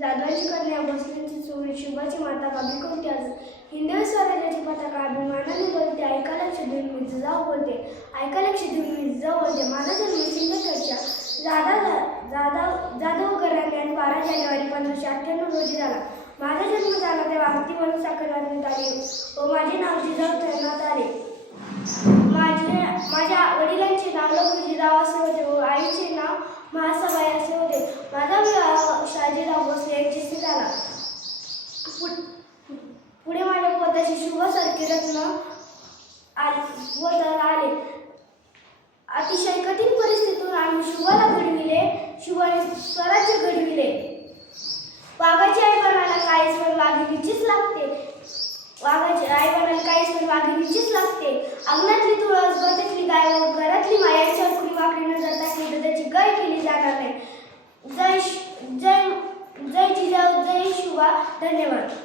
जाधवांची कन्या भोसलेंची चूल शुभाची माता गाभी कोणती आज हिंदवी स्वराज्याची पताका अभिमानाने बोलते ऐका लक्ष देऊन मी जिजाऊ बोलते ऐका लक्ष देऊन मी जिजाऊ बोलते माझा जन्म सिंदखेडच्या जाधव घराण्यात 12 जानेवारी 1598 रोजी झाला. माझा जन्म झाला तेव्हा हत्तीवरून साखर घालण्यात आली व माझे नाव जिजाऊ ठेवण्यात आले. माझ्या वडिलांचे नाव लखू जिजाऊ असे होते व आईचे नाव महासबाई असे होते. माझा विवाह शहाजीराव भोसले यांच्याशी झाला. पुढे माझ्या पोताची शुभसारखे रत्न आले. अतिशय कठीण परिस्थितीतून आम्ही शुभाला घडविले, शुभाने स्वराज्य घडविले. वाघाची आई बनायला काहीच पण वाघिणीचीच लागते. वाघाची आई बनायला काहीच पण वाघिणीचीच लागते. अंगणातली तुळस, गोठ्यातली गाय व घरातली मायाच्या कुणी वाकडी न जाता दुधाची गाय केली जाणार नाही. जय जिजाऊ, जय शुभा. धन्यवाद.